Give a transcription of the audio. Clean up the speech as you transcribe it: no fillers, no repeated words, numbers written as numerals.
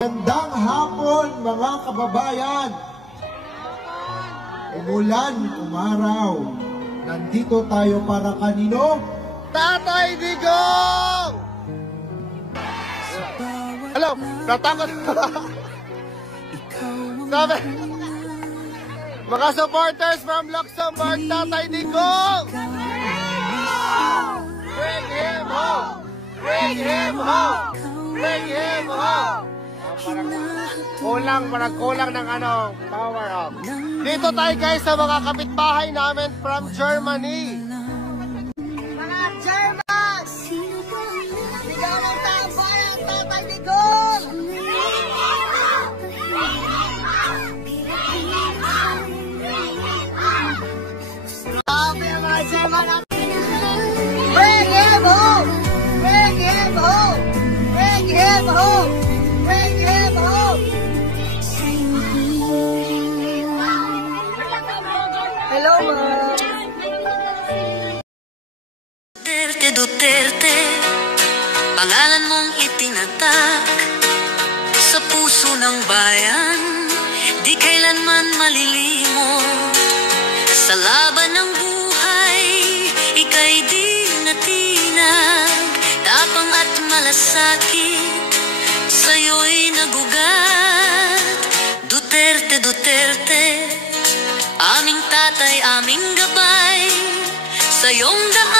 Magandang hapon mga kababayan. Umulan, umaraw. Nandito tayo para kanino? Tatay Digong! Hello, natakot. Sabi, mga supporters from Luxembourg, Tatay Digong! Bring him home! Bring him home! Bring him home! Kulang ng power up. Dito tayo guys sa mga kapitbahay namin from Germany. Mga German! Sigaw ng taong bayan, Tatay Digong! Grabe ang mga German natin! Bring him home! Bring him home! Bring him home! Bring him home! Hello, ma'am! Duterte, pangalan mong itinatak sa puso ng bayan, di kailanman malilimot. Sa laban ng buhay, ika'y di natinag, tapang at malasakit, sa'yo'y nagugat. Duterte, Duterte, aming tatay, aming gabay, sa iyong daan